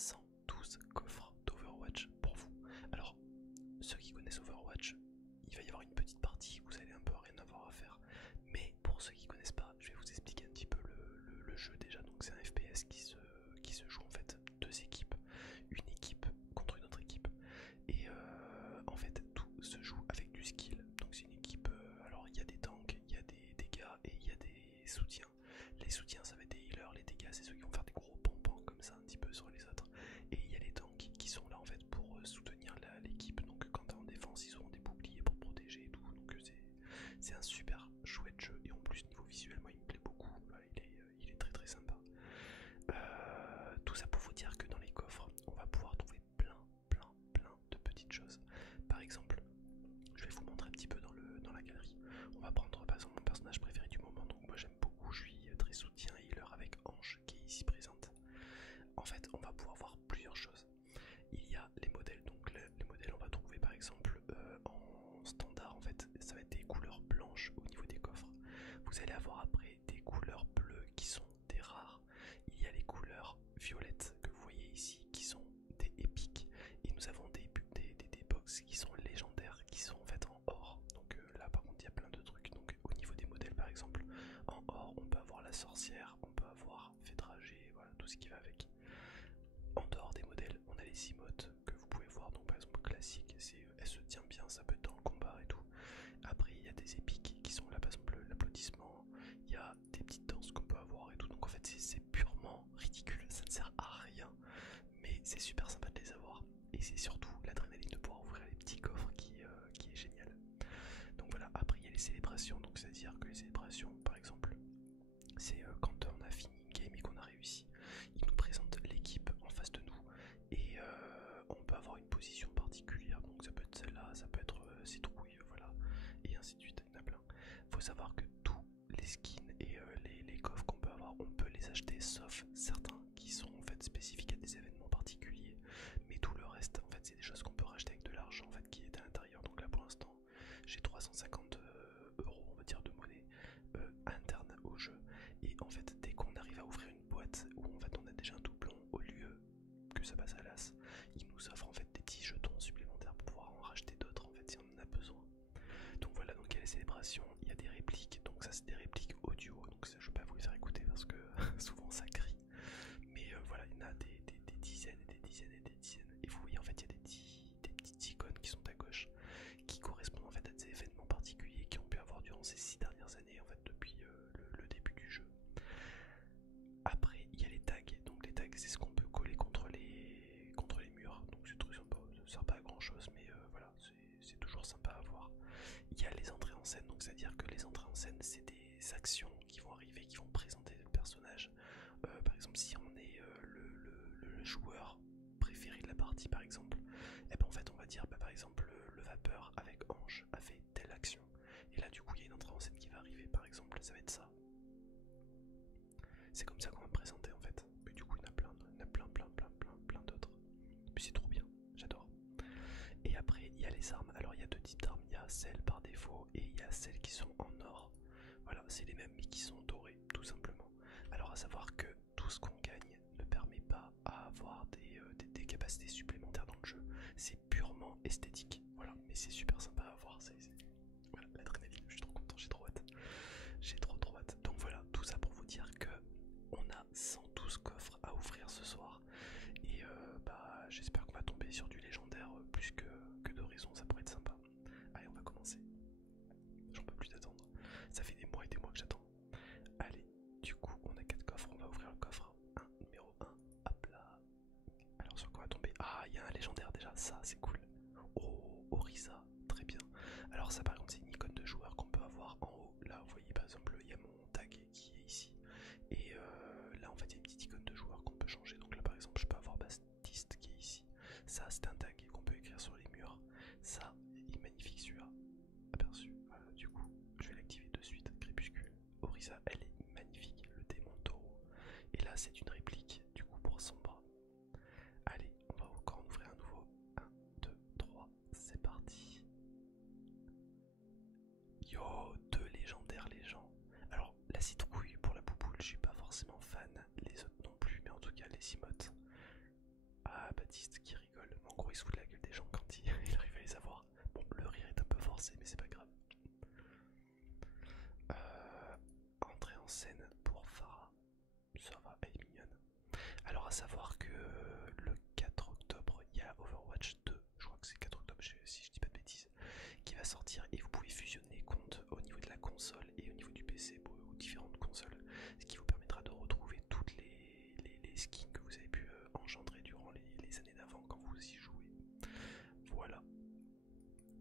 112 coffres d'Overwatch pour vous. Alors, ceux qui connaissent Overwatch, il va y avoir une petite partie où vous allez un peu rien avoir à faire. Mais pour ceux qui connaissent pas, je vais vous expliquer un petit peu le jeu déjà. Donc c'est un FPS qui se joue en fait deux équipes. Une équipe contre une autre équipe. Et en fait tout se joue avec du skill. Donc c'est une équipe, alors il y a des tanks, il y a des dégâts et il y a des soutiens. Les soutiens ça va être des healers, les dégâts c'est ceux qui vont faire des gros pompons comme ça un petit peu sur les autres. Et il y a les tanks qui sont là en fait pour soutenir l'équipe. Donc quand t'es en défense ils auront des boucliers pour protéger et tout. Donc c'est un super chouette jeu. Et en plus niveau visuel moi il me plaît beaucoup. Il est très très sympa. Tout ça pour vous dire que dans les coffres on va pouvoir trouver plein de petites choses. Par exemple, je vais vous montrer un petit peu dans la galerie. On va prendre par exemple mon personnage préféré du moment. Donc moi j'aime beaucoup, je suis très soutien healer avec Ange qui est ici présente. En fait on va pouvoir voir plusieurs choses. Il y a les modèles, donc les modèles on va trouver par exemple en standard en fait ça va être des couleurs blanches au niveau des coffres. Vous allez avoir après des couleurs bleues qui sont des rares. Il y a les couleurs violettes que vous voyez ici qui sont des épiques. Et nous avons des box qui sont légendaires qui sont en fait en or. Donc là par contre il y a plein de trucs. Donc au niveau des modèles par exemple en or on peut avoir la sorcière, on peut avoir Fédragé, voilà tout ce qui va avec. En dehors des modèles, on a les emotes que vous pouvez voir, donc par exemple classique, elle se tient bien, ça peut être dans le combat et tout. Après il y a des épiques qui sont là, par exemple l'applaudissement, il y a des petites danses qu'on peut avoir et tout, donc en fait c'est purement ridicule, ça ne sert à rien, mais c'est super sympa de les avoir. Et c'est surtout l'adrénaline de pouvoir ouvrir les petits coffres qui est génial. Donc voilà, après il y a les célébrations, donc c'est à dire que les célébrations par exemple, c'est quand on a fini une game et qu'on a réussi, ils nous présentent l'équipe en face de nous et on peut avoir une position particulière, donc ça peut être celle-là, ça peut être citrouille, voilà, et ainsi de suite, il y en a plein. Faut savoir que tous les skins et les coffres qu'on peut avoir, on peut les acheter sauf certains qui sont en fait spécifiques à des événements particuliers, mais tout le reste en fait c'est des choses qu'on peut racheter avec de l'argent en fait qui est à l'intérieur. Donc là pour l'instant j'ai 350 euros on va dire de monnaie interne au jeu. Et en fait, dès qu'on arrive à ouvrir une boîte où en fait on a déjà un doublon, au lieu que ça passe à l'as, il nous offre en fait des petits jetons supplémentaires pour pouvoir en racheter d'autres en fait si on en a besoin. Donc voilà, donc il y a les célébrations, il y a des répliques, donc ça c'est des répliques audio, donc ça, je vais pas vous les faire écouter parce que souvent ça crie. Mais voilà, il y en a des dizaines et des dizaines et des dizaines. Et vous voyez en fait il y a des petites icônes qui sont à gauche qui correspondent en fait à des événements particuliers qui ont pu avoir durant ces 6 dernières années en fait depuis le début du jeu. Après il y a les tags, donc les tags c'est ce qu'on peut coller contre les murs, donc ces trucs ça sert pas à grand chose mais voilà c'est toujours sympa à voir. Il y a les entrées en scène, donc c'est à dire que les entrées en scène c'est des actions qui vont arriver, qui vont présenter le personnage. Par exemple si on est le joueur préféré de la partie par exemple, et ben en fait on va dire par exemple le vapeur avec Ange a fait telle action et là du coup il y a une entrée en scène qui va arriver, par exemple ça va être ça. C'est comme ça qu'on va me présenter en fait. Mais du coup il y en a plein d'autres. Puis c'est trop bien, j'adore. Et après il y a les armes, alors il y a deux types d'armes, il y a celles par défaut et il y a celles qui sont en or. Voilà, c'est les mêmes mais qui sont dorées tout simplement. Alors à savoir que tout ce qu'on gagne ne permet pas à avoir des capacités supplémentaires dans le jeu. C'est purement esthétique, voilà, mais c'est super sympa à voir. Voilà, l'adrénaline, je suis trop content, j'ai trop hâte. J'ai trop hâte. Donc voilà, tout ça pour vous dire que on a 112 coffres à ouvrir ce soir. Et bah j'espère qu'on va tomber sur du légendaire plus que d'horizon, ça pourrait être sympa. Allez, on va commencer. J'en peux plus d'attendre. Ça fait des mois et des mois que j'attends. Allez, du coup, on a 4 coffres, on va ouvrir le coffre. Numéro 1, hop là. Alors sur quoi va tomber? Ah, il y a un légendaire déjà, ça c'est cool. Oh, Orisa, très bien. Alors ça par contre c'est une icône de joueur qu'on peut avoir en haut. Là vous voyez par exemple il y a mon tag qui est ici. Et là en fait il y a une petite icône de joueur qu'on peut changer. Donc là par exemple je peux avoir Baptiste qui est ici. Ça c'est un tag qu'on peut écrire sur les murs. Ça il est magnifique celui-là. Aperçu. Voilà, du coup je vais l'activer de suite. Crépuscule. Orisa elle est magnifique. Le démon taureau. Et là c'est une réplique du coup pour Sombra. Allez, on va encore en ouvrir un nouveau. 1, 2, Baptiste qui rigole. En gros, il se fout de la gueule des gens quand il arrive à les avoir. Bon, le rire est un peu forcé, mais c'est pas grave. Entrée en scène pour Farah. Ça va, elle est mignonne. Alors, à savoir que le 4 octobre, il y a Overwatch 2. Je crois que c'est 4 octobre, si je dis pas de bêtises, qui va sortir et vous pouvez fusionner les comptes au niveau de la console et au niveau du PC ou différentes consoles, ce qui vous permettra de retrouver toutes les skins que vous avez pu engendrer durant les années d'avant quand vous y jouez. Voilà.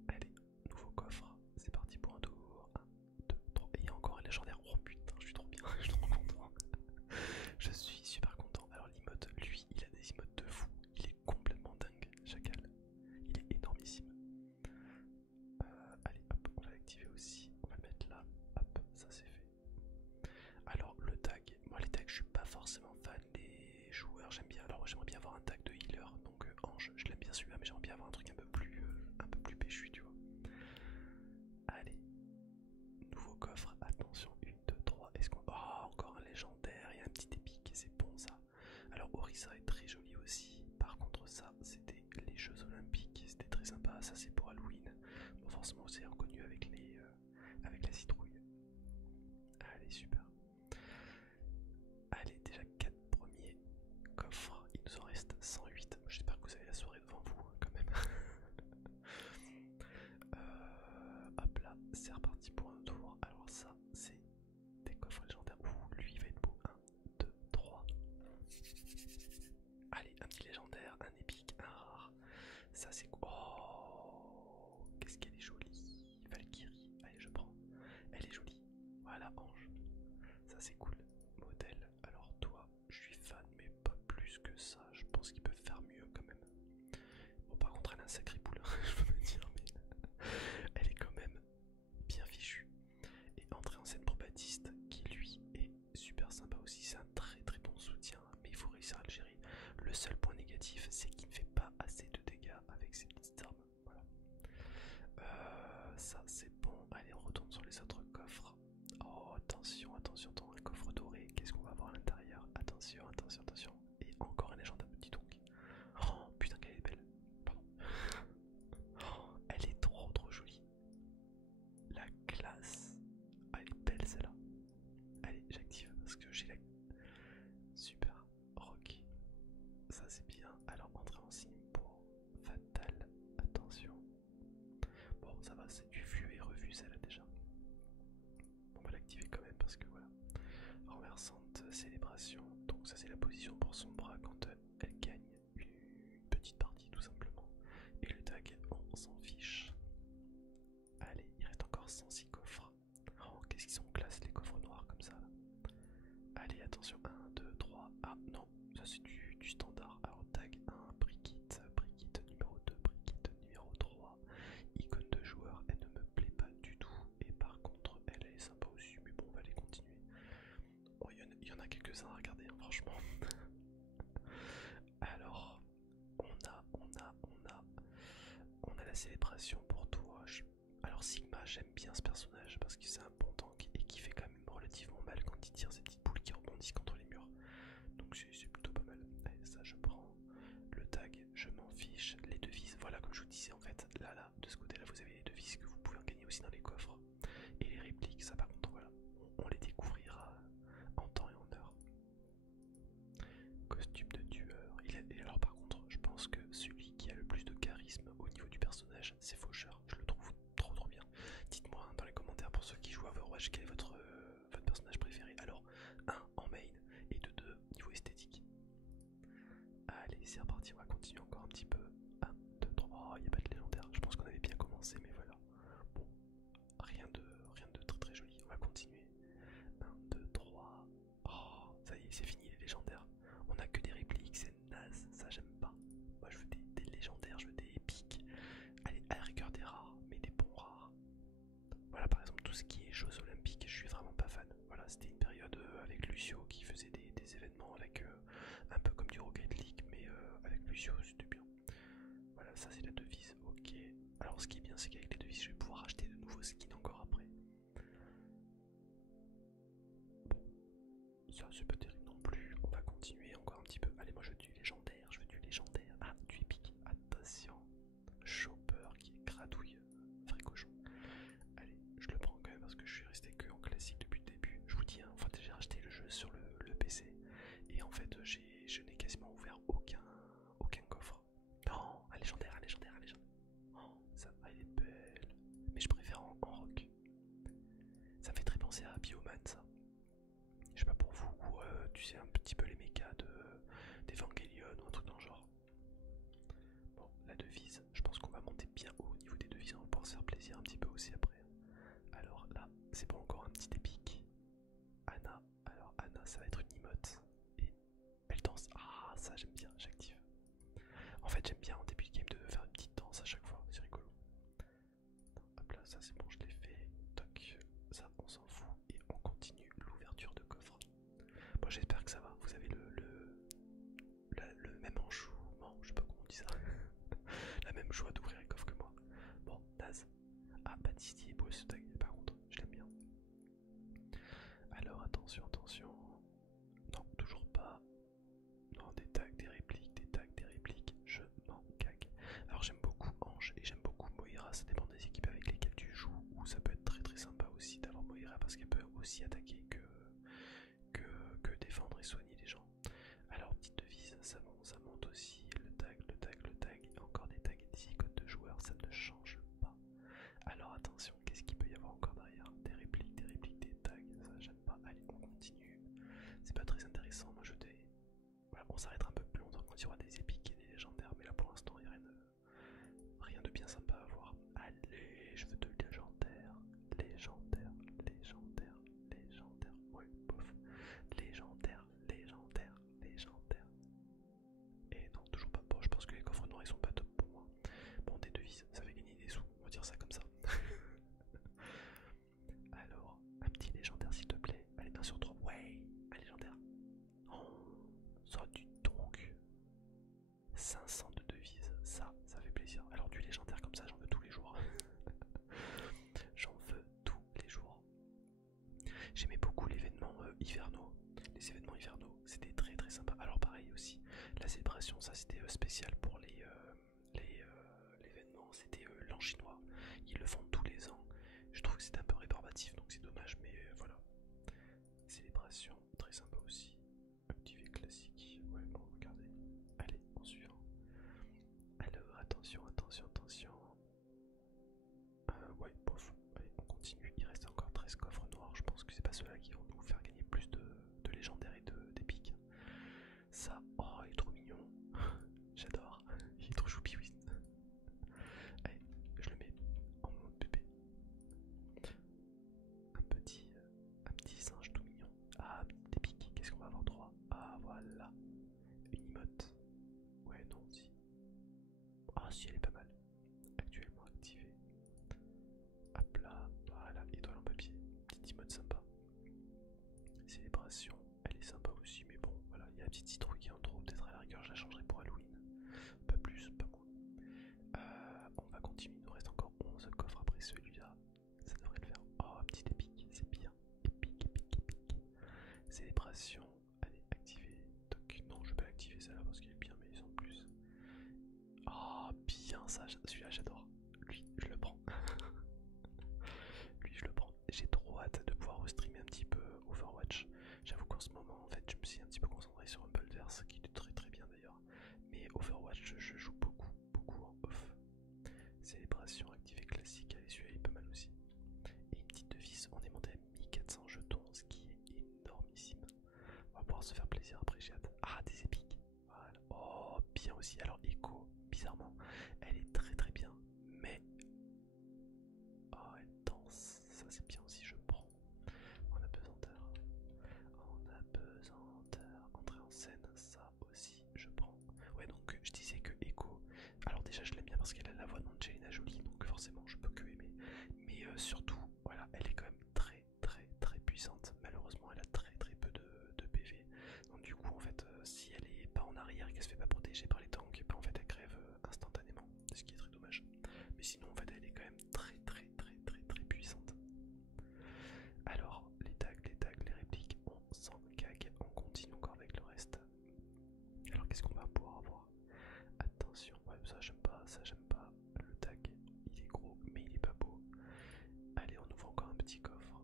Allez, nouveau coffre, c'est parti pour un tour. 1, 2, 3, et il y a encore un légendaire. Oh putain, je suis trop bien, je suis trop content. Je suis super content. Alors l'emote, lui, il a des emotes de fou. Il est complètement dingue, Chacal. Il est énormissime. Allez, hop, on va l'activer aussi. On va le mettre là. Hop, ça c'est fait. Alors le tag, moi les tags, je suis pas forcément fan des joueurs. J'aime bien. Alors j'aimerais bien avoir un tag de healer. Donc Ange, je l'aime bien celui-là, mais j'aimerais bien avoir un truc un peu plus péchu, tu vois. Allez, nouveau coffre. Attention, 1, 2, 3. Est-ce qu'on... Oh, encore un légendaire et un petit épique. C'est bon ça. Alors Orisa est très joli aussi. Par contre ça, c'était les Jeux Olympiques. C'était très sympa. Ça c'est pour Halloween. Bon, forcément c'est reconnu avec avec la citrouille. Allez, super. Allez, déjà 4 premiers coffres. Il nous en reste 108. J'espère que vous avez la soirée devant vous, hein, quand même. Hop là, c'est reparti pour un tour. Alors ça, c'est des coffres légendaires. Ouh, lui il va être beau. 1, 2, 3. Allez, un petit légendaire, un épique, un rare. Ça c'est quoi? Oh, qu'est-ce qu'elle est jolie. Valkyrie. Allez, je prends. Elle est jolie. Voilà, Ange. Ça c'est cool. Modèle. Alors toi, je suis fan, mais pas plus que ça. Je pense qu'ils peuvent faire mieux quand même. Bon, par contre, elle a un sacré boule, je peux me dire, mais elle est quand même bien fichue. Et entrée en scène pour Baptiste, qui lui est super sympa aussi. C'est un très très bon soutien, mais il faut réussir à le gérer. Le seul point négatif, c'est qu'il ne fait pas assez de dégâts avec ses petites armes. Voilà. Ça c'est bon. Allez, on retourne sur les autres coffres. Oh, attention, attention, dans un coffre doré, qu'est-ce qu'on va voir à l'intérieur? Attention, attention, attention. Et encore un légendaire, dis donc. Oh putain, qu'elle est belle. Pardon. Oh, elle est trop trop jolie. La classe. Ah, elle est belle celle-là. Allez, j'active parce que j'ai la... Super. Rock. Ça c'est bien. Alors, entrée en signe pour Fatal. Attention. Bon, ça va, c'est du vu et revu celle-là déjà. On va l'activer quand même parce que voilà. Renversante célébration. Donc ça c'est la position pour son bras quand elle gagne une petite partie tout simplement. Et le tag, on s'en fiche. Allez, il reste encore 106 coffres. Oh, qu'est-ce qu'ils sont classe les coffres noirs comme ça là. Allez, attention, 1, 2, 3. Ah non, ça c'est du standard. Alors tag 1, briquet numéro 2, briquet numéro 3. Icône de joueur, elle ne me plaît pas du tout. Et par contre, elle est sympa aussi, mais bon, on va les continuer. Bon, il y en a quelques-uns à regarder, hein, franchement. Alors, on a la célébration pour toi. Alors Sigma, j'aime bien ce personnage parce que c'est un bon tank et qui fait quand même relativement mal quand il tire ces petites boules qui rebondissent contre les murs. Donc c'est plutôt pas mal. Allez, ça je prends. Le tag, je m'en fiche. Les devises, voilà, comme je vous disais en fait, là, de ce côté-là, vous avez les devises que vous pouvez en gagner aussi dans les coffres. Et les répliques, ça par contre, voilà, on les découvrira en temps et en heure. Costume de tueur. Et alors par contre, je pense que celui qui a le plus de charisme au niveau du personnage, c'est Faucheur. Je le trouve trop trop bien. Dites-moi dans les commentaires pour ceux qui jouent à Overwatch quel est votre personnage préféré. Alors, 1 en main et de 2 niveau esthétique. Allez, c'est reparti, on va continuer encore un petit peu. 1, 2, 3. Oh, il n'y a pas de légendaire. Je pense qu'on avait bien commencé, mais voilà. Bon, rien de très très joli. On va continuer. 1, 2, 3. Oh, ça y est, c'est fini les légendaires. On a que des répliques, c'est naze, ça j'aime pas. Moi je veux des légendaires, je veux des épiques. Allez, à la rigueur des rares, mais des bons rares. Voilà, par exemple, tout ce qui est Jeux Olympiques, je suis vraiment pas fan. Voilà, c'était une période avec Lucio qui faisait des événements avec un peu comme du Rocket League, mais avec Lucio c'était bien. Voilà, ça c'est la devise, ok. Alors ce qui est bien, c'est qu'avec les devises, je vais pouvoir acheter de nouveaux skins encore après. Bon, ça c'est pas terrible non plus. On va continuer encore un petit peu. Allez, moi je veux du légendaire, je veux du légendaire. Ah, même choix d'ouvrir les coffres que moi. Bon, naze. Ah, Baptiste, il est beau ce tag, par contre, je l'aime bien. Alors, attention, attention. Non, toujours pas. Non, des tags, des répliques, des tags, des répliques. Je m'en cague. Alors, j'aime beaucoup Ange et j'aime beaucoup Moira. Ça dépend des équipes avec lesquelles tu joues. Ou ça peut être très très sympa aussi d'avoir Moira parce qu'elle peut aussi attaquer que défendre et soigner les gens. Alors, petite devise, ça monte aussi. Le tag, le tag, le tag. Encore des tags et des icônes de joueurs, ça ne change pas. Alors, attention, qu'est-ce qu'il peut y avoir encore derrière? Des répliques, des tags. Ça, j'aime pas. Allez, on continue. C'est pas très intéressant. Moi, voilà, on s'arrêtera un peu plus longtemps quand il y aura des épiques et des légendaires. Mais là, pour l'instant, il n'y a rien de bien sympa à voir. Allez, je veux de légendaire. Légendaire, légendaire, légendaire. Ouais, bof. Légendaire, légendaire, légendaire. Et non, toujours pas. Bon, je pense que les coffres noirs ils sont pas top pour moi. Bon, des devises, ça fait gagner des sous, on va dire ça comme ça. Alors, un petit légendaire s'il te plaît. Allez, 1 sur 3. Ouais, un légendaire. Oh, ça du donc. 500 de devises, ça fait plaisir. Alors, du légendaire comme ça, j'en veux tous les jours. J'en veux tous les jours. J'aimais beaucoup l'événement hivernaux. Les événements hivernaux, c'était très très sympa. Alors pareil aussi, la célébration, ça c'était spécial pour l'événement, c'était l'an chinois. Ils le font tous les ans. Je trouve que c'est un peu rébarbatif, donc c'est dommage, mais voilà. Célébration, très sympa aussi. Activé classique, ouais, bon, regardez. Allez, en suivant. Alors, attention, attention, attention. Ouais, bof. Allez, on continue. Il reste encore 13 coffres noirs. Je pense que c'est pas ceux-là qui vont nous faire gagner plus de légendaires et d'épiques. Ça, oh, il est trop mignon. J'adore. Il est trop choupi, oui. Allez, je le mets en mode bébé. Un petit singe tout mignon. Ah, des piques. Qu'est-ce qu'on va avoir droit? Ah, voilà. Une emote. Ouais, non, si. Ah, si, elle est pas mal. Actuellement activée. Hop là, voilà, étoile en papier. Petite emote sympa. Célébration, elle est sympa aussi, mais bon, voilà, il y a la petite citrouille qui est en trop. Peut-être à la rigueur, je la changerai pour Halloween. Pas plus, pas moins. On va continuer, il nous reste encore 11 coffres après celui-là. Ça devrait le faire. Oh, petit épique, c'est bien. Épique, épique, épique. Célébration, allez, activer. Toc, non, je vais pas l'activer celle-là parce qu'elle est bien, mais sans plus. Oh, bien ça, celui-là j'adore. Lui, je le prends. Lui, je le prends. J'ai trop hâte de pouvoir restreamer un petit peu Overwatch. J'avoue qu'en ce moment, en fait, je me suis un petit peu concentré sur Humbleverse, qui est très très bien d'ailleurs. Mais Overwatch, je joue beaucoup, beaucoup en off. Célébration activée classique, allez, celui-là il est pas mal aussi. Et une petite devise, on est monté à 1400 jetons, ce qui est énormissime. On va pouvoir se faire plaisir après, j'ai hâte. Ah, des épiques. Voilà. Oh, bien aussi. Alors, Echo, bizarrement, elle est très très bien, mais oh, elle danse, ça c'est bien aussi, je prends. On a pesanteur. On a pesanteur. Entrée en scène, ça aussi, je prends. Ouais, donc je disais que Echo, alors déjà je l'aime bien parce qu'elle a la voix d'Angelina Jolie, donc forcément je peux que aimer. Mais surtout, voilà, elle est quand même très très très puissante. Malheureusement, elle a très très peu de PV. Donc du coup, en fait, si elle est pas en arrière et qu'elle se fait pas protéger par les tanks, ben, en fait elle crève instantanément, ce qui est très dommage. Mais sinon, en fait, elle est quand même très très très très très puissante. Alors, les tags, les répliques, on s'en cague. On continue encore avec le reste. Alors, qu'est-ce qu'on va pouvoir avoir? Attention, ouais, ça j'aime pas, ça j'aime pas. Le tag, il est gros, mais il est pas beau. Allez, on ouvre encore un petit coffre.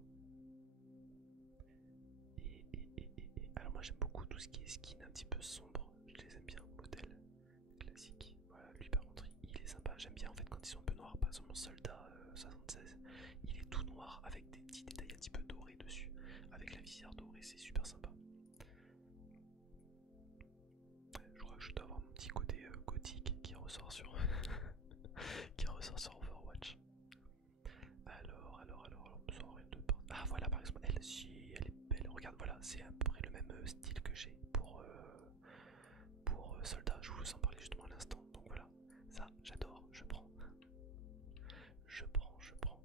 Alors, moi j'aime beaucoup tout ce qui est skin un petit peu sombre. Je les aime bien, modèle classique. Voilà, lui par contre, il est sympa. J'aime bien en fait quand ils sont un peu noirs. Par exemple, mon soldat 76, il est tout noir avec des petits détails un petit peu dorés dessus. Avec la visière dorée, c'est super sympa. Je crois que je dois avoir mon petit côté gothique qui ressort sur qui ressort sur Overwatch. Alors, ça rien de part. Ah voilà, par exemple, elle, si elle est belle. Regarde, voilà, c'est à peu près le même style que j'ai pour soldat. Je vous en parlais justement à l'instant. Donc voilà, ça, j'adore, je prends. Je prends, je prends.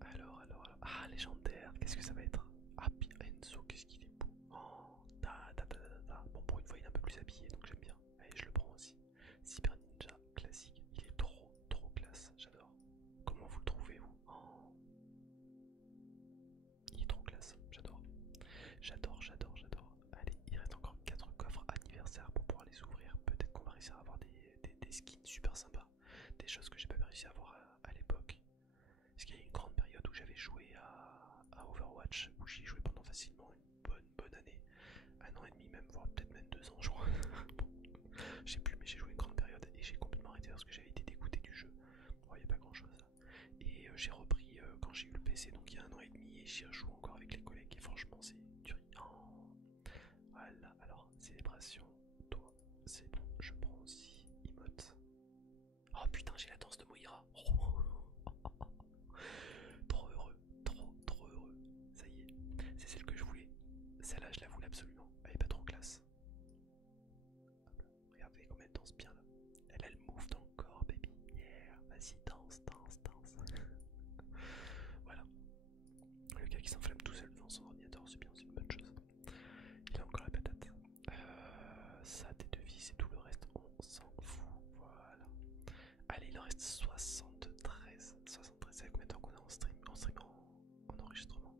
Alors. Ah, légendaire, qu'est-ce que ça va skins super sympas, des choses que j'ai pas réussi à avoir à l'époque. Parce qu'il y a eu une grande période où j'avais joué à Overwatch, où j'y ai joué pendant facilement une bonne année, 1 an et demi même, voire peut-être même 2 ans je crois. Bon, je sais plus, mais j'ai joué une grande période et j'ai complètement arrêté parce que j'avais été dégoûté du jeu. Bon, il n'y a pas grand chose. Et j'ai repris quand j'ai eu le PC, donc il y a 1 an et demi, et j'y rejoue encore avec les collègues, et franchement c'est du riz. Voilà, alors, célébration, toi, c'est bon, je prends aussi emote. Oh putain, j'ai la danse de Moira. Oh. Trop heureux, trop heureux. Ça y est, c'est celle que je voulais. Celle-là, je la voulais absolument. Elle est pas trop classe. Regardez comme elle danse bien là. Elle a le move dans le corps, baby. Yeah, vas-y, danse. Voilà. Le gars qui s'enflamme tout seul devant son ordinateur, c'est bien, c'est une bonne chose. Il a encore la patate. Ça, tes devises et tout le reste, on s'en fout. Voilà. Allez, il en reste 73. 73, c'est combien de temps qu'on est en stream, en enregistrement?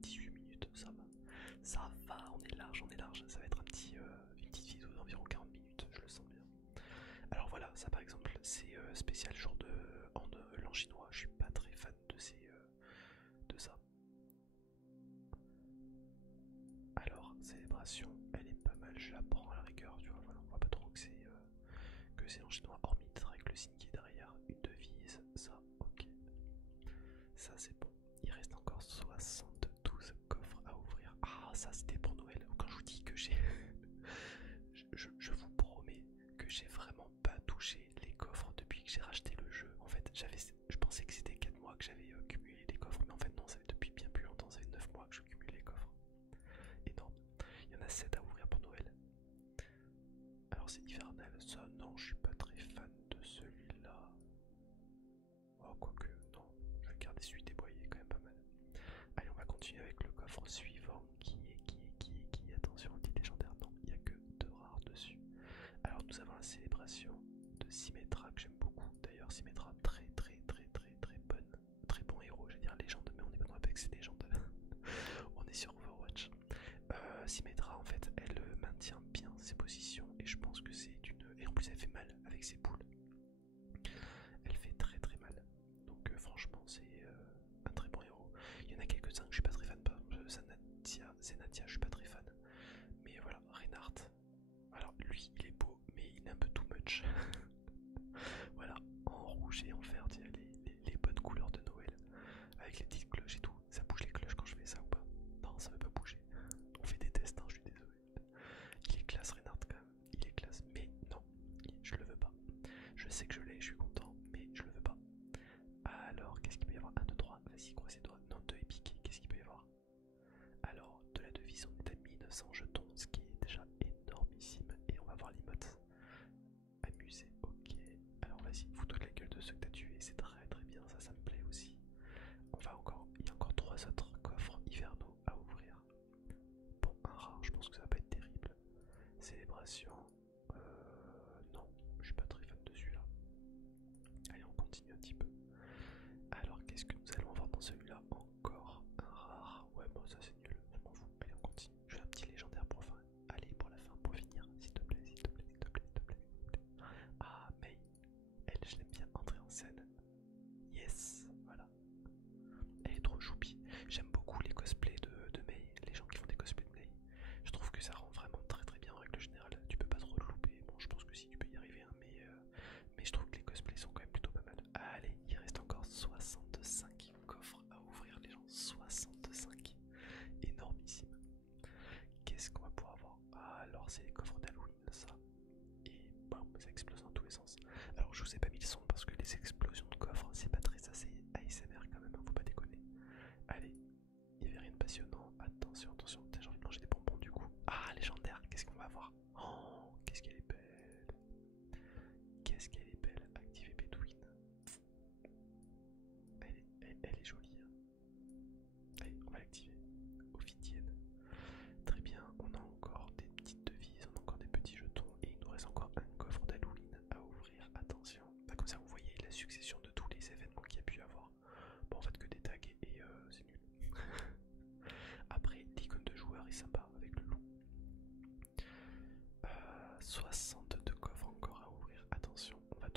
18 minutes, ça va. Ça va, on est large. Ça va être une petite vidéo d'environ 40 minutes, je le sens bien. Alors voilà, ça par exemple, c'est spécial genre en langue chinois. Je suis pas très fan de ça. Alors, célébration, elle est pas mal, je la prends à la rigueur, tu vois, voilà, on voit pas trop que c'est en chinois, hormis avec le signe qui est derrière, une devise, ça, ok. Ça c'est bon. Il reste encore 72 coffres à ouvrir. Ah, ça c'était pour Noël. Quand je vous dis que j'ai... je vous promets que j'ai vraiment pas touché les coffres depuis que j'ai racheté le jeu. En fait, je pensais que c'était 4 mois que j'avais cumulé les coffres, mais en fait non, ça fait depuis bien plus longtemps, ça fait 9 mois que je cumule les coffres. Énorme. Il y en a 7 à ouvrir pour Noël. Alors c'est hivernal, ça non, je suis pas très fan de celui-là. Oh, quoique, non, je vais garder celui déboyé, quand même pas mal. Allez, on va continuer avec le coffre suivant qui, attention, anti-légendaire, non, il n'y a que 2 rares dessus. Alors nous avons la célébration de Symmetra que j'aime beaucoup. D'ailleurs, Symmetra, très bon héros, je veux dire légende, mais on est pas dans Apex Legends. On est sur Overwatch. Symmetra en fait elle maintient bien ses positions et je pense que c'est une... Et en plus elle fait mal avec ses boules. Elle fait très mal. Donc franchement c'est un très bon héros. Il y en a quelques-uns que je suis pas très fan. Zenatia je suis pas très fan. Mais voilà, Reinhardt. Alors lui il est beau mais il est un peu too much. Voilà, en rouge et en vert, il y a les bonnes couleurs de Noël. Avec les petites cloches et tout. Ça bouge les cloches quand je fais ça ou pas? Non, ça veut pas bouger. On fait des tests, hein, je suis désolé. Il est classe Reinhardt quand même, il est classe, mais non, je le veux pas. Je sais que je l'ai, je suis content, mais je le veux pas. Alors, qu'est-ce qu'il peut y avoir? 1, 2, 3, vas-y, croise les doigts. Non, 2 épiques, qu'est-ce qu'il peut y avoir? Alors, de la devise, on est à 1900 jetons, ce qui est déjà énormissime. Et on va voir l'emote. Amusé, ok. Alors vas-y, fous-toi de la gueule de ceux que t'as tués, c'est très bien, ça me plaît aussi. Il y a encore 3 autres coffres hivernaux à ouvrir. Bon, un rare, je pense que ça va pas être terrible. Célébration, non, je suis pas très fan de celui-là. Allez, on continue un petit peu. Alors, qu'est-ce que nous allons avoir dans celui-là? Encore un rare. Ouais, bon, ça c'est nul, je m'en fous. Allez, on continue. Je fais un petit légendaire pour fin. Allez, pour la fin, pour finir, s'il te plaît, s'il te plaît, s'il te plaît, s'il te plaît, s'il te plaît. Ah, Mei, elle, je l'aime bien entrer en scène. Yes, voilà. Elle est trop choupi. J'aime beaucoup les cosplays de Mei, les gens qui font des cosplays de Mei. Je trouve que ça rend vraiment très bien en règle générale. Tu peux pas trop le louper. Bon, je pense que si tu peux y arriver, hein, mais je trouve que les cosplays sont quand même plutôt pas mal. Allez, il reste encore 65 coffres à ouvrir, les gens. 65. Énormissime. Qu'est-ce qu'on va pouvoir avoir? Ah, alors c'est les coffres d'Halloween, ça. Et bam, ça explose dans tous les sens. Alors je vous ai pas mis le son parce que les explosions de coffres, c'est pas très assez ASMR quand même, hein, faut pas déconner. Allez, il y avait rien de passionnant. Attention, putain, j'ai envie de manger des bonbons du coup. Ah, légendaire, qu'est-ce qu'on va avoir? Oh, qu'est-ce qu'elle est belle. Qu'est-ce qu'elle est belle. Activer Bedouin. Elle est jolie, hein. Allez, on va l'activer. Ophidienne. Très bien, on a encore des petites devises, on a encore des petits jetons et il nous reste encore un coffre d'Halloween à ouvrir. Attention. Bah, comme ça vous voyez la succession de tous les événements qu'il y a pu y avoir. Bon, en fait que des tags et c'est nul. Après, l'icône de joueur est sympa avec le loup. 62 coffres encore à ouvrir. Attention, on va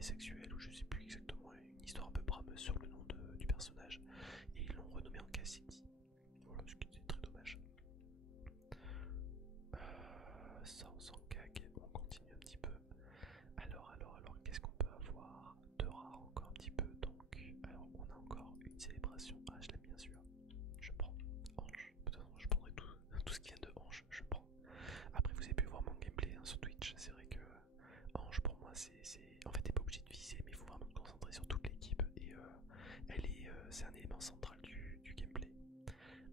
identité sexuelle ou je sais plus exactement, une histoire un peu brameuse sur le nom du personnage et ils l'ont renommé en Cassidy. Voilà, ce qui était très dommage. Ça on s'en cague, on continue un petit peu. Alors, qu'est-ce qu'on peut avoir de rare encore un petit peu donc. Alors on a encore une célébration. Ah je l'aime bien celui-là. Je prends. Ange. De toute façon je prendrai tout ce qui vient de Ange, je prends. Après vous avez pu voir mon gameplay hein, sur Twitch, c'est vrai que Ange pour moi c'est. En fait t'es pas obligé de viser mais il faut vraiment te concentrer sur toute l'équipe et c'est un élément central du gameplay.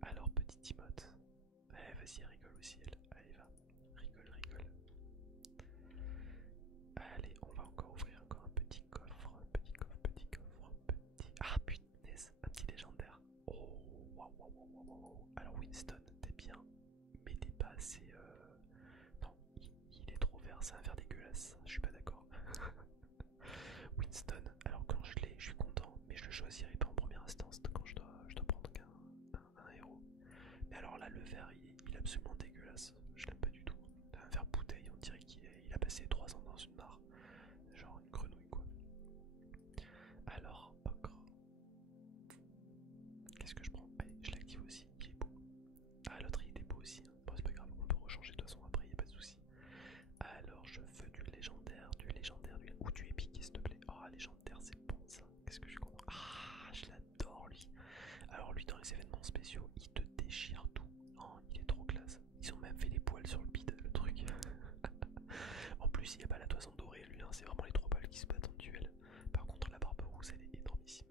Alors petite emote. Eh vas-y elle rigole aussi elle. Allez va. Rigole, rigole. Allez, on va encore ouvrir encore un petit coffre, petit coffre, petit coffre, petit... Ah punaise, un petit légendaire. Oh, waouh, waouh, waouh, waouh, waouh. Alors Winston, t'es bien, mais t'es pas assez... Non, il est trop vert, c'est un vert dégueulasse, je suis pas d'accord. Winston, alors quand je l'ai, je suis content, mais je le choisirai pas en première instance quand je dois prendre un héros. Mais alors là, le vert, il est absolument dégueulasse, je l'aime pas du tout. Un vert bouteille, on dirait il a passé 3 ans dans une mare. Genre une grenouille quoi. Alors, ocre. Qu'est-ce que je prends? Allez, je l'active aussi, il est beau. Ah, l'autre il était beau aussi. Hein. Bon, c'est pas grave, on peut rechanger de toute façon après, y a pas de souci. Alors, je veux du légendaire, ou du épique s'il te plaît. Ah, légendaire, c'est bon ça. Qu'est-ce que je suis content. Ah, je l'adore lui. Alors, lui, dans les événements spéciaux, il te déchire tout. Oh, il est trop classe. Ils ont même fait des poils sur le bide, le truc. En plus, il n'y a pas la toison dorée, lui, hein, c'est vraiment les 3 balles qui se battent en duel. Par contre, la barbe rousse, elle est énormissime.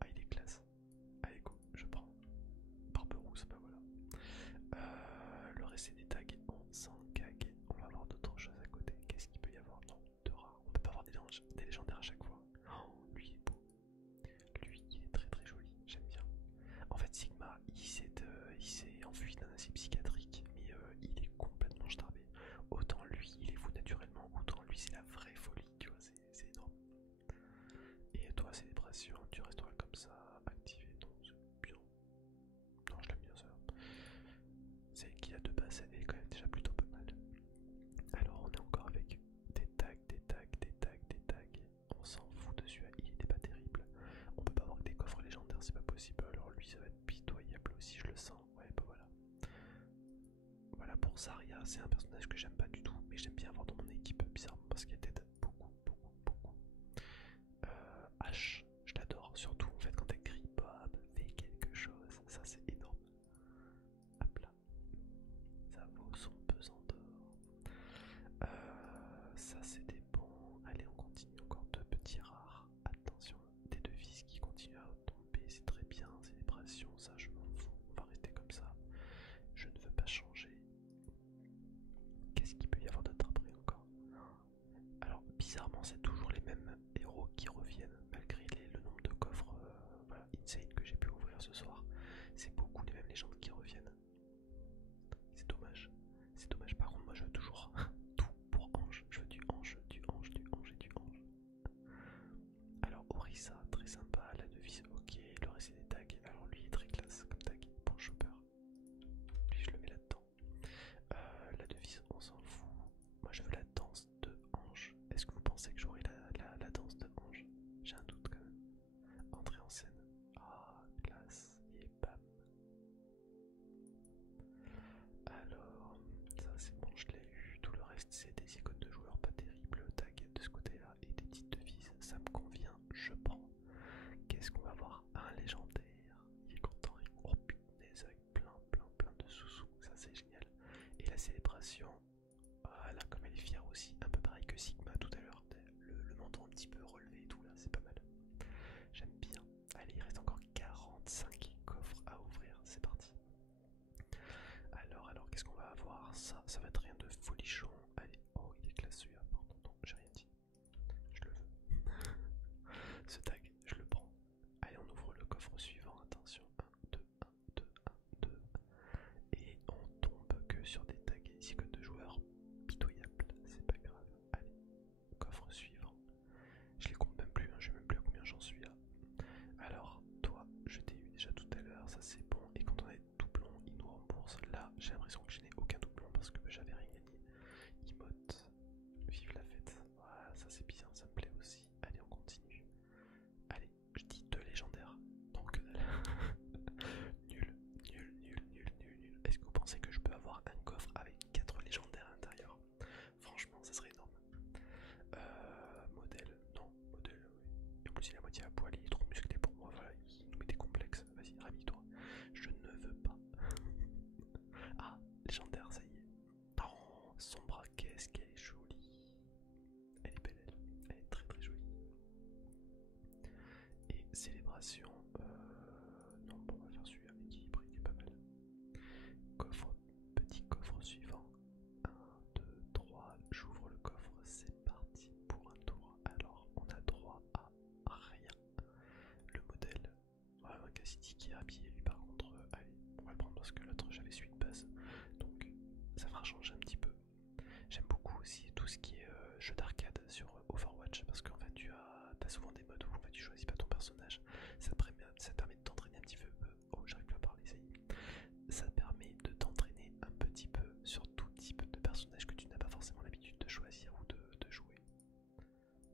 Ah, il est classe. Allez, go, je prends. Barbe rousse, bah voilà. Le reste, c'est des tags, on s'en cague. On va voir d'autres choses à côté. Qu'est-ce qu'il peut y avoir? Non, de rare. On peut pas avoir des légendaires à chaque fois. Oh, lui, il est beau. Lui, il est très très joli, j'aime bien. En fait, Sigma, il s'est enfui d'un asile psychiatrique, mais il est complètement starbé. Autant lui, il est fou naturellement, autant lui, c'est la vraie folie, tu vois, c'est énorme. Et toi, célébration, tu resteras comme ça, activé, non, c'est bien. Non, je l'aime bien ça. Celle qu'il a de base, elle est quand même déjà plutôt pas mal. Alors, on est encore avec des tags, des tags, des tags, des tags. On s'en fout dessus, il était pas terrible. On peut pas avoir que des coffres légendaires, c'est pas possible. Alors lui, ça va être pitoyable aussi, je le sens. Ouais, bah voilà. Voilà pour Zarya, c'est un personnage que j'aime pas du tout, mais j'aime bien avoir dans mon équipe, bizarrement, parce qu'elle t'aide beaucoup, beaucoup, beaucoup. H, je l'adore, surtout en fait quand elle crie Bob, fais quelque chose, ça c'est énorme. Hop là, ça vaut son pesant d'or. Ça c'était bon, allez on continue, encore 2 petits rares. Attention, des devises qui continuent à tomber, c'est très bien, célébration, ça je m'en fous, on va rester comme ça. Je ne veux pas changer. Qu'est-ce qu'il peut y avoir d'autre après encore? Alors bizarrement c'est toujours les mêmes héros qui reviennent malgré célébration. Non, bon, on va faire celui-là, équilibré, il est pas mal. Coffre, petit coffre suivant. 1, 2, 3, j'ouvre le coffre, c'est parti pour un tour. Alors, on a droit à rien. Le modèle, voilà, un Cassidy qui est habillé, lui par contre, allez, on va le prendre parce que l'autre j'avais celui de base. Donc, ça fera changer un petit peu. J'aime beaucoup aussi tout ce qui est jeu d'arcade sur Overwatch parce qu'en fait tu as souvent des modes où en fait, tu choisis pas ton personnage. Ça te permet de t'entraîner un petit peu. Oh, j'arrive plus à parler, ça y est. Ça te permet de t'entraîner un petit peu sur tout type de personnage que tu n'as pas forcément l'habitude de choisir ou de jouer.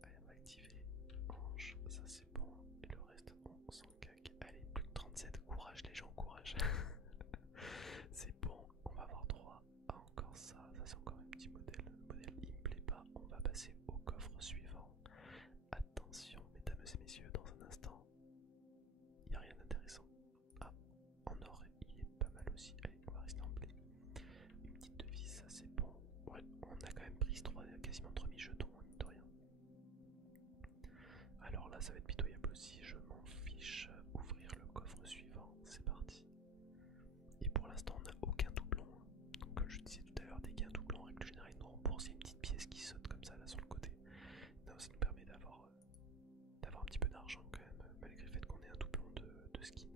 Allez, on va activer Ange, ça c'est bon. Et le reste, on s'en caque. Allez, plus que 37, courage les gens, courage. C'est bon, on va avoir droit à encore ça. Ça c'est encore un petit modèle. Le modèle il me plaît pas. On va passer au coffre suivant. Attention, mesdames et messieurs, dans un instant, il n'y a rien d'intéressant. Ah, en or, il est pas mal aussi. Allez, on va rester en blé. Une petite devise, ça c'est bon. Ouais, on a quand même pris quasiment 3000 jetons, mine de rien. Alors là, ça va être pitoyable aussi. Je m'en fiche. Ouvrir le coffre suivant, c'est parti. Et pour l'instant, on n'a aucun doublon. Donc, comme je disais tout à l'heure, dès qu'il y a un doublon, en règle générale, il nous rembourse. Il y a une petite pièce qui saute comme ça là sur le côté. Non, ça nous permet d'avoir un petit peu d'argent quand même, malgré le fait qu'on ait un doublon de skin.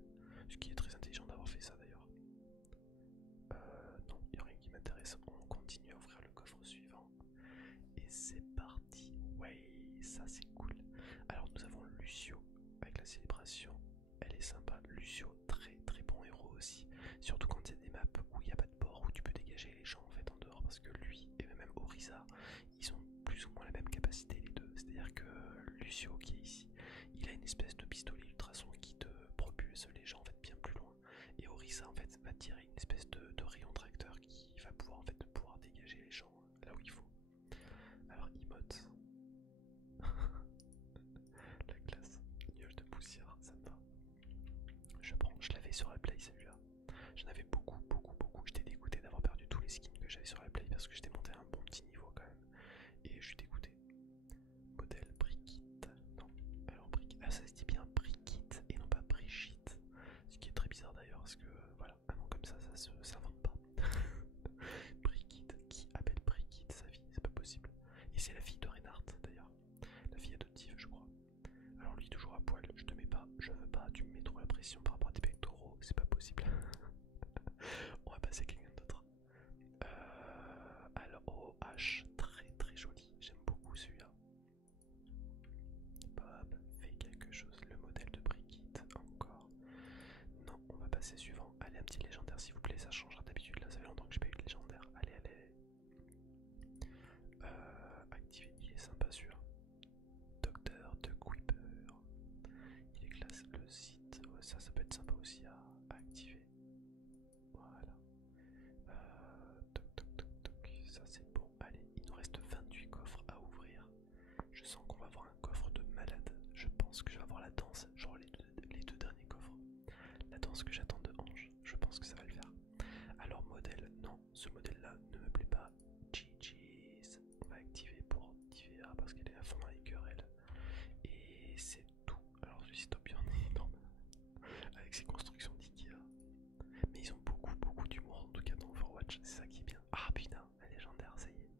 Ce qui est très intelligent d'avoir fait ça d'ailleurs. Non, il n'y a rien qui m'intéresse. On continue à ouvrir le coffre suivant. Et c'est parti. Ouais, ça c'est cool. Alors nous avons Lucio avec la célébration. Elle est sympa. Lucio, très très bon héros aussi. Surtout quand il y a des maps où il n'y a pas de port, où tu peux dégager les gens en fait en dehors. Parce que lui et même Orisa, ils ont plus ou moins la même capacité les deux. C'est-à-dire que Lucio qui est ici, il a une espèce de pistolet ultrason qui te propulse les gens en fait bien plus loin. Et Orisa en fait va tirer une espèce de rayon tracteur qui va pouvoir en fait pouvoir dégager les gens là où il faut. Alors emote. La classe, nuage de poussière, ça me va. Je prends, je l'avais sur la play celui-là. J'en avais beaucoup. J'étais dégoûté d'avoir perdu tous les skins que j'avais sur la play parce que j'étais monté à un bon petit niveau quand même. Et je suis dégoûté. Modèle Brigitte. Non, alors Brigitte. Ah, ça se dit bien Brigitte et non pas Brigitte. Ce qui est très bizarre d'ailleurs parce que voilà, un nom comme ça se s'invente pas. Brigitte, qui appelle Brigitte sa fille, c'est pas possible. Et c'est la fille de Reinhardt d'ailleurs. La fille adoptive, je crois. Alors lui toujours à poil, je te mets pas, je veux pas, tu me mets trop la pression par rapport à tes pectoraux, c'est pas possible. On va passer à quelqu'un d'autre. Alors OH, très très joli, j'aime beaucoup celui-là. Bob, fais quelque chose, le modèle de Brigitte, encore. Non, on va passer suivant. Allez, un petit légendaire s'il vous plaît, ça changera d'habitude, là ça fait longtemps que j'ai pas eu de légendaire. Allez. Activer, il est sympa celui-là. Docteur de Quipper. Il est classe, le site, ouais, ça peut être sympa aussi à activer. Voilà. Toc, ça c'est bon. Allez, il nous reste 28 coffres à ouvrir. Je sens qu'on va avoir un coffre de malade. Je pense que je vais avoir la danse, genre les deux derniers coffres. La danse que j'attends de Ange, je pense que ça va le faire. Alors modèle, non, ce modèle là ne me plaît pas. GG's. On va activer pour Divea parce qu'elle est à fond dans les querelles. Et c'est tout. Alors celui-ci top bien énorme. Avec ses constructions d'Ikea. Mais ils ont beaucoup d'humour en tout cas dans Overwatch, c'est ça qui est bien. Ah putain, la légendaire, ça y est.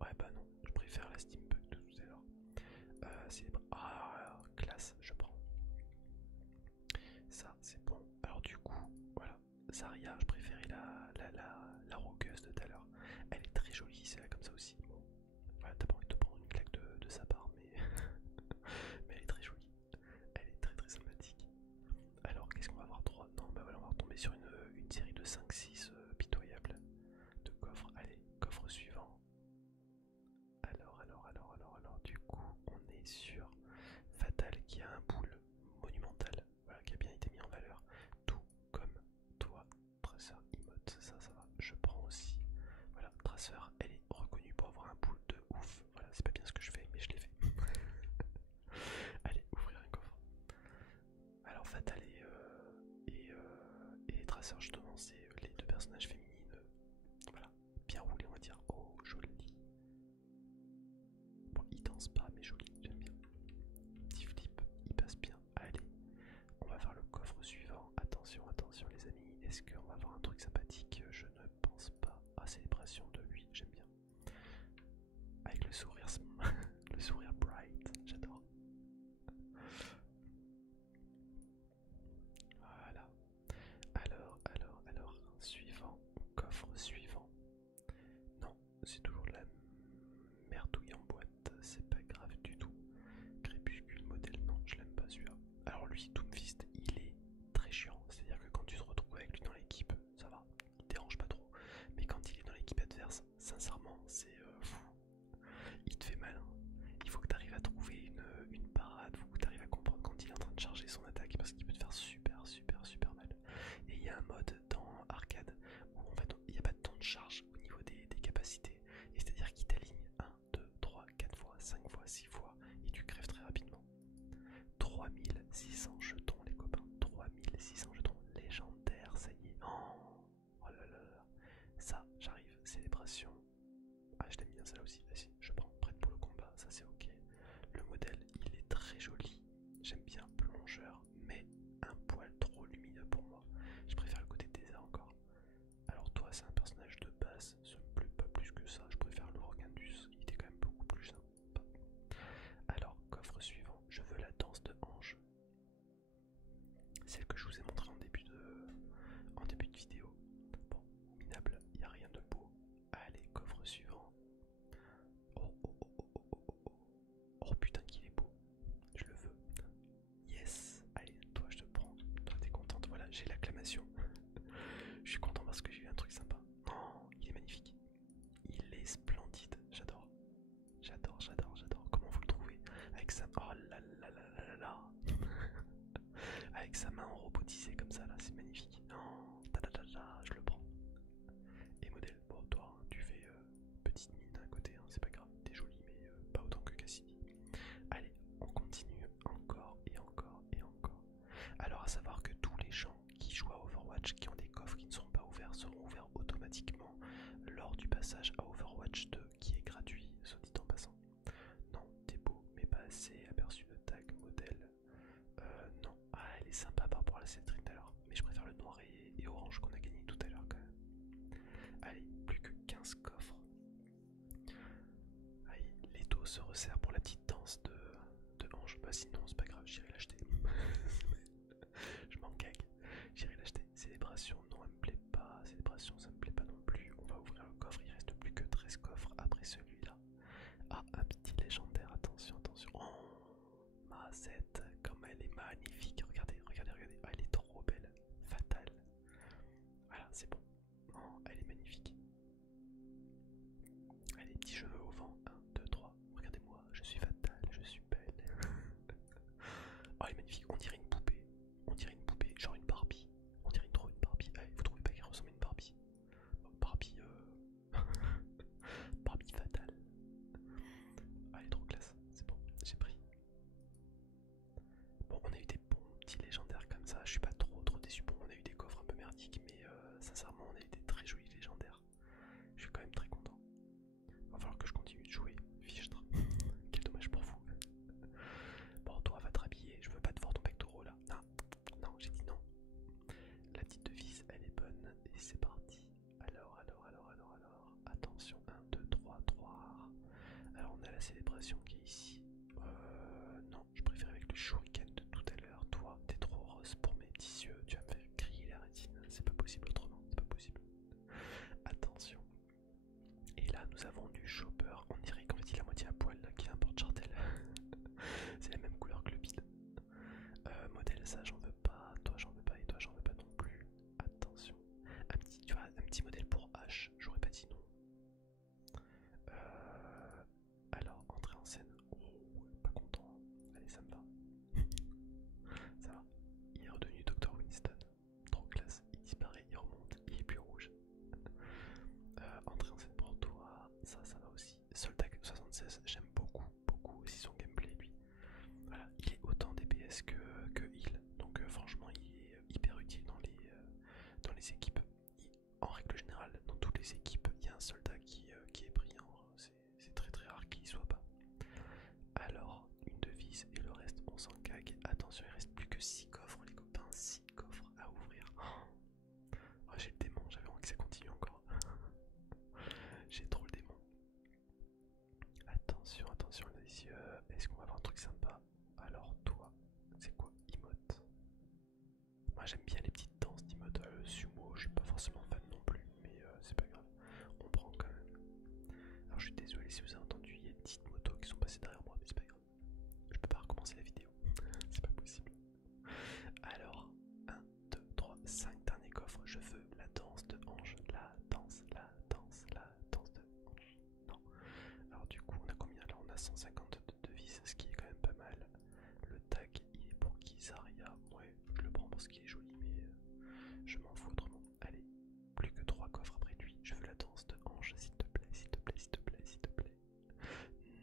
Ouais bah non, je préfère la steampunk de tout à l'heure. Ah, classe, je prends. Ça c'est bon. Alors du coup, voilà. Zarya, je préférais la rogueuse de tout à l'heure. Elle est très jolie, c'est là comme ça aussi. Bon, voilà, t'as pas envie de te prendre une claque de sa part, mais mais elle est très jolie. Elle est très sympathique. Alors, qu'est-ce qu'on va avoir droit? Non, bah voilà, on va retomber sur une série de 5-6 pitoyables de coffres. Allez, coffre suivant. Alors, du coup, on est sur Fatal qui a un pool monumental, voilà, qui a bien été mis en valeur. Tout comme toi, Tracer Emote, ça va, je prends aussi. Voilà, Tracer, elle est reconnue pour avoir un pool de ouf. Voilà, c'est pas bien ce que je fais, mais je l'ai fait. Allez, ouvrir un coffre. Alors Fatal et Tracer justement c'est les deux personnages féminines, voilà, bien roulés on va dire. Oh joli. Bon il danse pas mais joli, j'aime bien. Petit flip, il passe bien. Allez, avec sa main robotisée comme ça là, c'est magnifique. Oh, je le prends. Et modèle, bon toi tu fais petite mine à côté, hein, c'est pas grave, t'es jolie mais pas autant que Cassidy. Allez, on continue encore et encore et encore. Alors à savoir que tous les gens qui jouent à Overwatch qui ont des coffres qui ne seront pas ouverts seront ouverts automatiquement lors du passage à Overwatch 2 qui est gratuit, soit dit en passant. Non, t'es beau mais pas assez, aperçu de tag modèle. Non, ah elle est sympa par rapport à la Cétrine tout à l'heure, mais je préfère le noir et orange qu'on a gagné tout à l'heure quand même. Allez, plus que 15 coffres. Allez, les dos se resserrent pour la petite danse de Ange. Bah sinon c'est pas grave, j'irai l'acheter. Je m'en gague, j'irai l'acheter. Célébration, non elle me plaît pas. Célébration ça me plaît pas non plus. On va ouvrir le coffre, il reste plus que 13 coffres après celui-là. Ah, un petit légendaire, attention, attention. Oh, Mazette, comme elle est magnifique. Regardez, regardez, regardez. Ah, elle est trop belle. Fatale. Voilà, c'est bon. Oh, elle est magnifique. Elle a des petits cheveux au vent. 1, 2, 3. Regardez-moi, je suis fatale, je suis belle. Oh, elle est magnifique. On dirait une poupée. On dirait une poupée, genre une Barbie. On dirait trop une Barbie. Allez, vous trouvez pas qu'elle ressemble à une Barbie? Barbie, Barbie fatale. Ah, elle est trop classe. C'est bon, j'ai pris. Bon, on a eu des bons petits légendaires comme ça. Je suis pas trop déçu. Bon, on a eu des coffres un peu merdiques, mais sincèrement, on a eu des très jolis légendaires. Je suis quand même très content. Va falloir que je continue de jouer. Fichtre. Quel dommage pour vous. Bon, toi, va te rhabiller. Je veux pas te voir ton pectoral là. Non, non, j'ai dit non. La petite devise, elle est bonne. Et c'est parti. Alors. Attention, 1, 2, 3, 3. Alors, on a la célébration qui est ici. Non, je préfère avec le shuriken de tout à l'heure. Toi, t'es trop rose pour mes petits yeux. Tu vas me faire griller la rétine. C'est pas possible autrement. C'est pas possible. Attention. Et là, nous avons du chopper. On dirait qu'en fait, il a moitié à poil là, qui importe Chartel. C'est la même couleur que le bide. Modèle, ça, j'en veux pas. Toi, j'en veux pas. Et toi, j'en veux pas non plus. Attention. Tu vois, un petit modèle pour H. J'aurais pas dit non. Alors, entrée en scène. Oh, pas content. Allez, ça me va. Ça va. Il est redevenu Dr. Winston. Trop classe. Il disparaît, il remonte, il est plus rouge. Entrée en scène pour toi. Ça va aussi. Soldat 76, j'aime beaucoup aussi son gameplay, lui. Voilà, il est autant DPS que heal. Donc, franchement, il est hyper utile dans les équipes. En règle générale, dans toutes les équipes, il y a un soldat qui est brillant. C'est très rare qu'il y soit pas. Alors, une devise et le reste, on s'en cague. Attention, il reste plus que 6 coffres, les copains. 6 coffres à ouvrir. Oh, j'ai le démon, j'avais envie que ça continue encore. J'ai trop le démon. Attention les yeux. Est-ce qu'on va avoir un truc sympa? Alors, toi, c'est quoi? Emote. Moi, j'aime bien les petites danses d'emote. Sumo, je suis pas forcément fan non plus, mais c'est pas grave. On prend quand même. Alors, je suis désolé si vous avez entendu, il y a des petites motos qui sont passées derrière moi, mais c'est pas grave. Je peux pas recommencer la vidéo. C'est pas possible. Alors, 1, 2, 3, 5 derniers coffres. Je veux la danse de Ange. La danse de Ange. Non. Alors du coup, on a combien là? On a 150 de devises, ce qui est quand même pas mal. Le tag, il est pour qui? Zarya. Ouais, je le prends parce qu'il est joli, mais je m'en fous autrement. Allez, plus que 3 coffres après lui. Je veux la danse de Ange, s'il te plaît, s'il te plaît, s'il te plaît, s'il te plaît.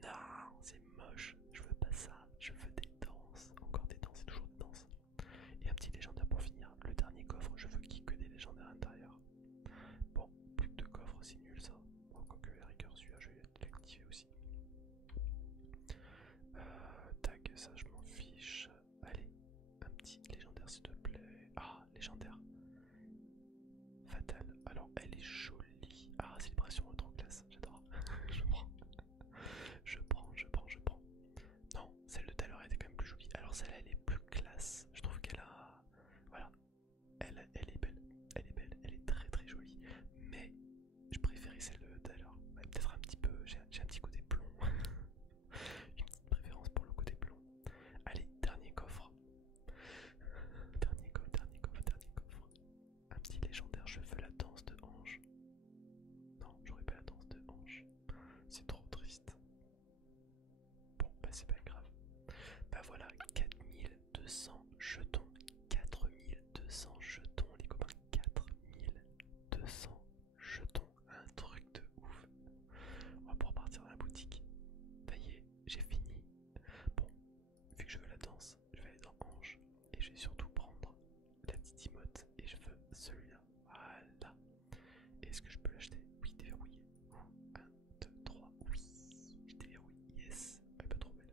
Non, c'est moche. Je veux pas ça. Je veux des danses. Encore des danses et toujours des danses. Et un petit légendaire pour finir. Le dernier coffre, je veux qu'il y ait que des légendaires à l'intérieur. Bon, plus que 2 coffres, c'est nul ça. Bon, quoique la rigueur, celui-là, je vais l'activer aussi. Tag, ça je m'en fiche. Allez, un petit légendaire s'il te plaît. Ah, légendaire. Fatal. Alors, elle est jolie. Ah, célébration trop classe, j'adore. Je prends. Non, celle de tout à l'heure était quand même plus jolie. Alors celle-là, elle est plus classe. Je trouve qu'elle a... Voilà. Elle est belle. Elle est belle. Elle est très jolie. Mais je préférais celle de tout à l'heure. Ouais, peut-être un petit peu... J'ai un petit côté plomb. Une petite préférence pour le côté plomb. Allez, dernier coffre. Dernier coffre. Un petit légendaire, je veux la danse de Ange. Non, j'aurais pas la danse de Ange. C'est trop triste. Bon, bah c'est pas grave. Bah voilà, 4200 jetons. est-ce que je peux l'acheter? Oui, déverrouillé. 1, 2, 3, oui, je déverrouille, yes. Elle est pas trop belle.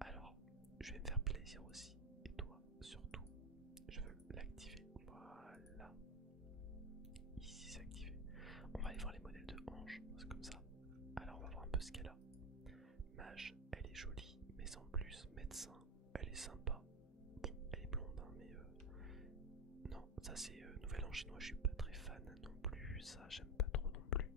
Alors, je vais me faire plaisir aussi. Et toi, surtout, je veux l'activer. Voilà. Ici, c'est activé. On va aller voir les modèles de hanches, c'est comme ça. Alors, on va voir un peu ce qu'elle a. Mage, elle est jolie, mais sans plus. Médecin, elle est sympa. Bon, elle est blonde, hein, mais non, ça c'est Nouvel An chinois, je suis pas très fan non plus. Ça, j'aime pas trop non plus.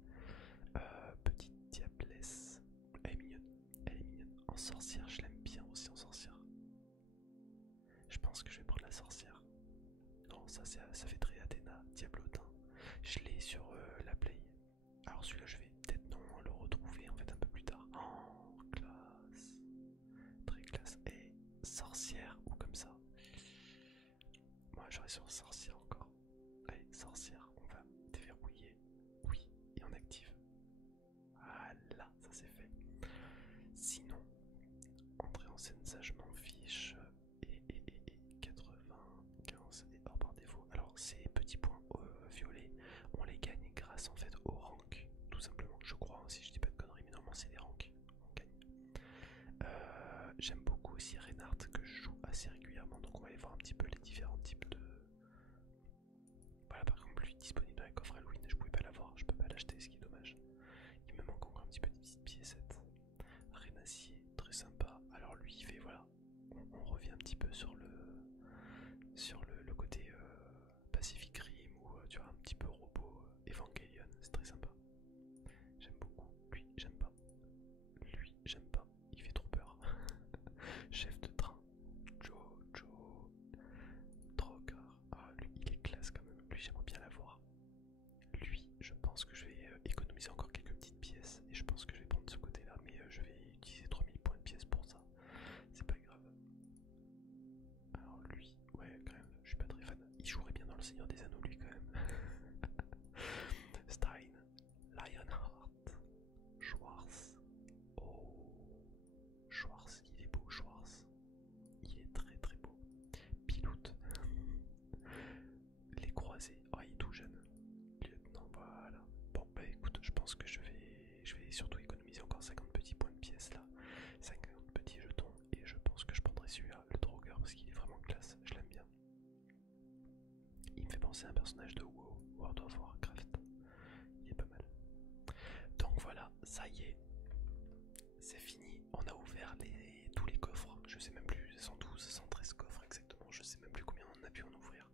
Petite diablesse, elle est mignonne. Elle est mignonne. En sorcière, je l'aime bien aussi en sorcière. Je pense que je vais prendre la sorcière. Non, ça fait très Athéna, Diablotin. Je l'ai sur la Play. Alors celui-là, je vais peut-être non le retrouver en fait un peu plus tard. Oh, classe. Très classe. Et sorcière ou comme ça. Moi, j'aurais sur sorcière encore. Allez, sorcière, on va déverrouiller. Oui, et on active. Voilà, ça c'est fait. Sinon, entrer en scène, ça je m'en fiche. Et 95 et hors par défaut. Alors, ces petits points violets, on les gagne grâce en fait au rank, tout simplement. Je crois, hein, si je dis pas de conneries, mais normalement c'est des ranks. On gagne. J'aime beaucoup aussi Reinhardt que je joue assez régulièrement, donc on va aller voir un petit peu les différents types de. Voilà, par exemple, lui disponible dans les coffres Halloween, je pouvais pas l'avoir, je peux pas l'acheter, ce qui est dommage. Il me manque encore un petit peu de petites piécettes. Renacier, très sympa. Alors lui, il fait voilà, on revient un petit peu sur le côté Pacific Rim ou tu vois un petit peu robot Evangelion, c'est très sympa. J'aime beaucoup. Lui, j'aime pas. Lui, j'aime pas. Il fait trop peur. Chef de train, Jojo, Drogar. Ah, lui, il est classe quand même. Lui, j'aimerais bien l'avoir. Lui, je pense que je vais économiser encore quelques petites pièces et je pense que je vais prendre ce côté-là, mais je vais utiliser 3000 points de pièces pour ça. C'est pas grave. Alors lui, ouais, quand même, je suis pas très fan. Il jouerait bien dans Le Seigneur des Anneaux, lui, quand même. Stein, Lionheart, Schwarz. Oh, Schwarz, il est beau, Schwarz. Il est très très beau. Pilote. Les croisés. Oh, il est tout jeune. Lieutenant, voilà. Bon, bah écoute, je pense que je vais surtout économiser encore 50 petits points de pièces là. 50 petits jetons. Et je pense que je prendrai celui-là, le Droger, parce qu'il est vraiment classe. Je l'aime bien. Il me fait penser à un personnage de WoW, World of Warcraft. Il est pas mal. Donc voilà, ça y est. C'est fini. On a ouvert tous les coffres. Je sais même plus, 112, 113 coffres exactement. Je sais même plus combien on a pu en ouvrir.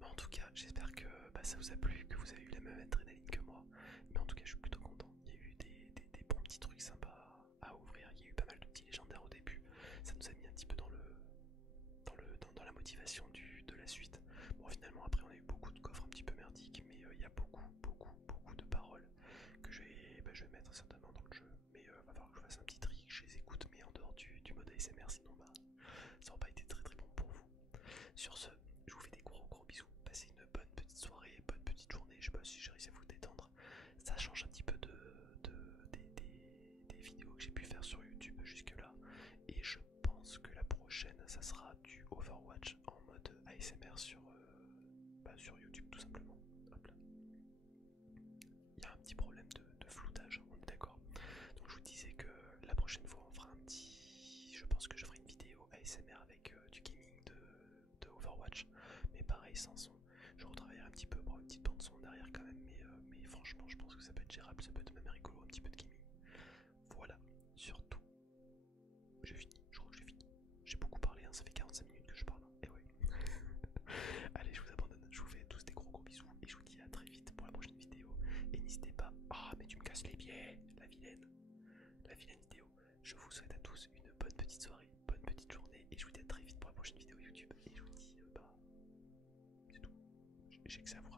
Mais en tout cas, j'espère que ça vous a plu, que vous avez eu la même adrénaline que moi. Mais en tout cas, je suis plutôt content. Il y a eu des bons petits trucs sympas à ouvrir. Il y a eu pas mal de petits légendaires au début. Ça nous a mis un petit peu dans la motivation de la suite. Bon, finalement, après, on a eu beaucoup de coffres un petit peu merdiques. Mais il y a beaucoup de paroles que je vais mettre certainement dans le jeu. Mais va falloir que je fasse un petit tri, que je les écoute, mais en dehors du mode ASMR. Sinon, ça n'aura pas été très très bon pour vous. Sur ce, je vous fais des gros bisous. Passez une bonne petite soirée, bonne petite journée. Je sais pas si j'ai réussi à vous détendre. Ça change un petit peu des vidéos que j'ai pu faire sur YouTube jusque là. Et je pense que la prochaine, ça sera du Overwatch en mode ASMR sur YouTube tout simplement. Hop là. Il y a un petit problème de floutage, on est d'accord. Donc je vous disais que la prochaine fois on fera je pense que je ferai une vidéo ASMR avec du gaming de Overwatch, mais pareil sans son. Je retravaillerai un petit peu pour une petite bande son derrière quand même, mais franchement je pense que ça peut être gérable, ça peut être même rigolo, un petit peu de gaming. Voilà, surtout, j'ai fini, je crois que j'ai fini. J'ai beaucoup parlé, hein, ça fait 45 minutes que je parle, et ouais. Allez, je vous abandonne, je vous fais tous des gros bisous, et je vous dis à très vite pour la prochaine vidéo. Et n'hésitez pas, ah mais tu me casses les pieds, la vilaine vidéo. Je vous souhaite à tous une bonne petite soirée, bonne petite journée, et je vous dis à très vite pour la prochaine vidéo YouTube. Et je vous dis, c'est tout. J'ai que ça à vous